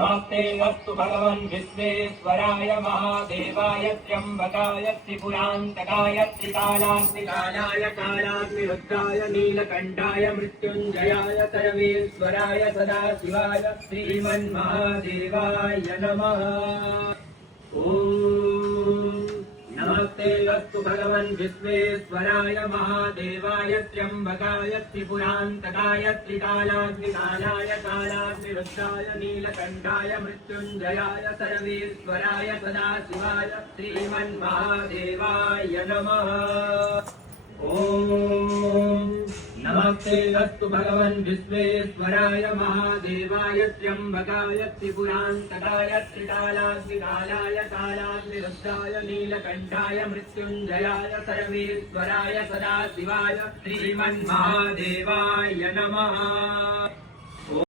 नमस्ते अस्तु भगवन् विश्वेश्वराय महादेवाय त्र्यम्बकाय त्रिपुरान्तकाय त्रिकालाग्निकालाय कालाग्निरुद्राय नीलकण्ठाय मृत्युञ्जयाय सर्वेश्वराय सदाशिवाय श्रीमन्महादेवाय नमः। नमस्ते अस्तु भगवन् विश्वेश्वराय महादेवाय त्र्यम्बकाय त्रिपुरान्तकाय त्रिकालाग्निकालाय कालाग्निरुद्राय नीलकण्ठाय मृत्युञ्जयाय सर्वेश्वराय सदाशिवाय श्रीमन्महादेवाय नमः। नमस्ते अस्तु भगवन् विश्वेश्वराय महादेवाय त्र्यम्बकाय त्रिपुरान्तकाय त्रिकालाग्निकालाय कालाग्निरुद्राय नीलकण्ठाय मृत्युञ्जयाय सर्वेश्वराय सदाशिवाय श्रीमन्महादेवाय नमः।